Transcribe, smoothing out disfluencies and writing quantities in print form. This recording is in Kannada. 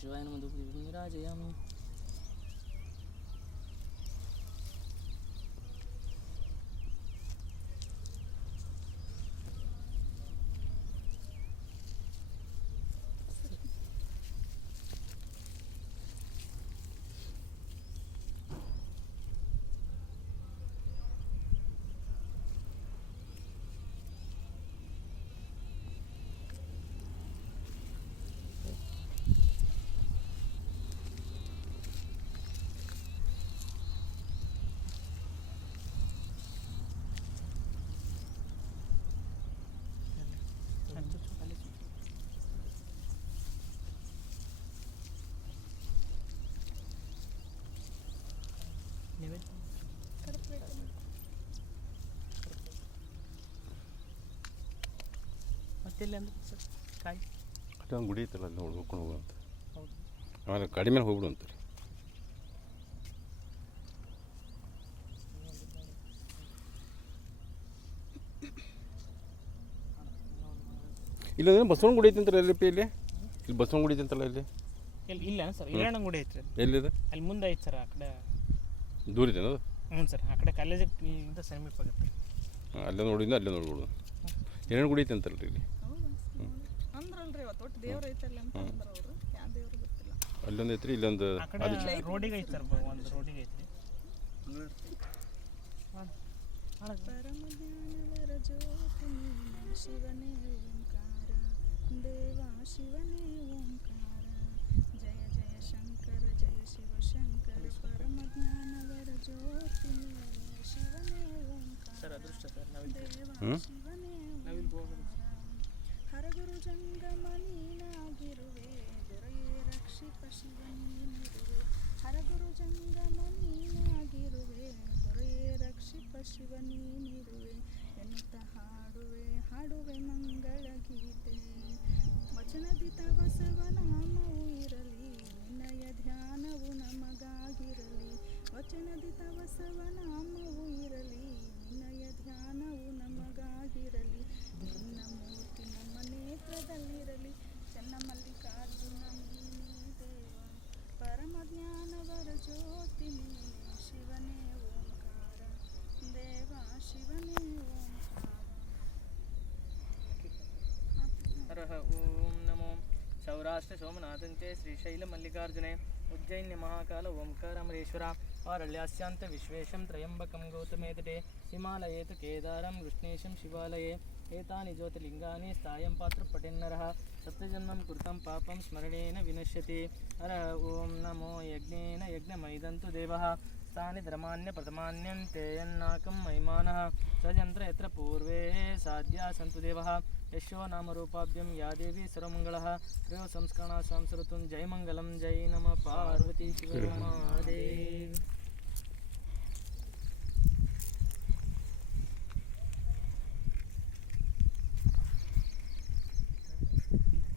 शिवाय नमः धूपदीपं निराजयामि। ಮತ್ತೆಲ್ಲಿ ಅಂದ್ರೆ ಸರ್ ಕಾಯಿ ಅಲ್ಲಿ ಒಂದು ಗುಡಿ ಐತಲ್ಲ ಅಲ್ಲಿ ನೋಡ್ಕೊಂಡು ಹೋಗುವಂತ. ಹೌದು. ಆಮೇಲೆ ಗಾಡಿ ಮೇಲೆ ಹೋಗ್ಬಿಡು ಅಂತಾರೆ. ಇಲ್ಲಂದ್ರೆ ಬಸವನ ಗುಡಿ ಐತಿ ಅಂತಾರೆ ಎಲ್ಲಿ ಇಲ್ಲಿ ಬಸವನ ಗುಡಿ ಐತಿ ಅಂತಲ್ಲ ಇಲ್ಲಿ ಇಲ್ಲ ಸರ್ ಇಲ್ಲಣ್ಣ ಗುಡಿ ಐತ್ರಿ. ಎಲ್ಲಿದೆ? ಅಲ್ಲಿ ಮುಂದೆ ಐತೆ ಸರ್ ಆ ಕಡೆ ದೂರ ಇದೆ ಅದು. ಹ್ಞೂ ಸರ್ ಆ ಕಡೆ ಕಾಲೇಜಿಂದ ಸಮೀಪ ಆಗುತ್ತೆ. ಅಲ್ಲೇ ನೋಡಿದ್ನ ಅಲ್ಲೇ ನೋಡ್ಬಿಡು. ಏನೇನು ಗುಡಿ ಐತಿ ಅಂತಲ್ರಿ ಇಲ್ಲಿ. ಅಂದ್ರಲ್ರಿ ಇವತ್ತು ಒಟ್ಟು ದೇವ್ರ ಐತಲ್ಲ ಅಂತ ಅಂದ್ರ ಅವರು ಯಾವ ದೇವ್ರು ಗೊತ್ತಿಲ್ಲ. ಅಲ್ಲೊಂದು ಐತ್ರಿ ಇಲ್ಲೊಂದು ರೋಡಿಗೆ ಐತೆ ಸರ್ ಒಂದು ರೋಡಿಗೆ ಐತ್ರಿ. ಪರಮಜ್ಞಾನವರ ಜ್ಯೋತಿ ಶಿವನೇ ಓಂಕಾರ ದೇವ ಶಿವನೇ ಓಂಕಾರ ಜಯ ಜಯ ಶಂಕರ ಜಯ ಶಿವ ಶಂಕರ ಪರಮಜ್ಞಾನವರ ಜ್ಯೋತಿ ಶಿವನೇ ಓಂಕಾರ ಸರ್ ಅದೃಷ್ಟ ಸರ್ ದೇವ ಶಿವನೇ ಹರಗುರು ಜಂಗಮ ನೀನಾಗಿರುವೆ ದೊರೆಯೇ ರಕ್ಷಿತ ಶಿವನೀನಿರುವೆ ಹರಗುರು ಜಂಗಮ ನೀನಾಗಿರುವೆ ದೊರೆಯೇ ರಕ್ಷಿತ ಶಿವನೀನಿರುವೆ ಎನ್ನುತ್ತ ಹಾಡುವೆ ಮಂಗಳ ಗೀತೆ ವಚನದಿ ತವ ಸವನಾಮವು ಇರಲಿ ನಿನ್ನಯ ಧ್ಯಾನವು ನಮಗಾಗಿರಲಿ ವಚನದಿ ತವ ಸವನಾಮವು ಇರಲಿ ನಿನ್ನಯ ಧ್ಯಾನವು ನಮಗಾಗಿರಲಿ ನಿನ್ನ ಮೂರ್ತಿ ನಮ್ಮ ನೇತ್ರದಲ್ಲಿರಲಿ ಚೆನ್ನ ಮಲ್ಲಿಕಾರ್ಜುನ ನೀನೇ ದೇವ ಪರಮಜ್ಞಾನವರ ಜ್ಯೋತಿ ನೀನೆ ಶಿವನೇ ಓಂಕಾರ ದೇವ ಶಿವನೇ ಓಂಕಾರ. ಹರಃ ಓಂ ನಮೋ ಸೌರಾಷ್ಟ್ರ ಸೋಮನಾಥಂತೆ ಶ್ರೀಶೈಲ ಮಲ್ಲಿಕಾರ್ಜುನೆ ಉಜ್ಜಯಿನ್ಯ ಮಹಾಕಾಲ ಓಂಕಾರ ಅಮರೇಶ್ವರ ಆರಳ್ಯಾಸ್ಯಾಂತ ವಿಶ್ವೇಶಂ ತ್ರಯಂಬಕಂ ಗೌತಮೇತಟೆ ಹಿಮಾಲಯೇತು ಕೇದಾರಂ ಕೃಷ್ಣೇಶಂ ಶಿವಾಲಯೇ ಏತಾನಿ ಜ್ಯೋತಿರ್ಲಿಂಗಾನಿ ಸ್ಥಾಯಂ ಪಾತ್ರ ಪಠೆನ್ನರಃ ಸಪ್ತಜನ್ಮಂ ಕೃತಂ ಪಾಪಂ ಸ್ಮರಣೇನ ವಿನಶ್ಯತಿ. ಹರಃ ಓಂ ನಮೋ ಯಜ್ಞೇನ ಯಜ್ಞಮೈದಂತು ದೇವಃ ಸ್ಥಾನಿ ಧರ್ಮಾನ್ಯ ಪ್ರಥಮಾನ್ಯಂತೆ ಯನ್ನಾಕಂ ಮಹಿಮಾನಃ ಸಜಂತ್ರ ಯತ್ರ ಪೂರ್ವೇ ಸಾಧ್ಯ ಸಂತು ದೇವಃ ಯಶೋ ನಾಮರೂಪಾಭ್ಯಂ ಯಾ ದೇವಿ ಸರ್ವಮಂಗಳಃ ಶ್ರೇಯೋ ಸಂಸ್ಕರಣಾ ಸಂಸ್ಕೃತಂ ಜೈ ಮಂಗಲಂ ಜೈ ನಮ ಪಾರ್ವತಿ ಶಿವ ಮಹಾದೇವ್.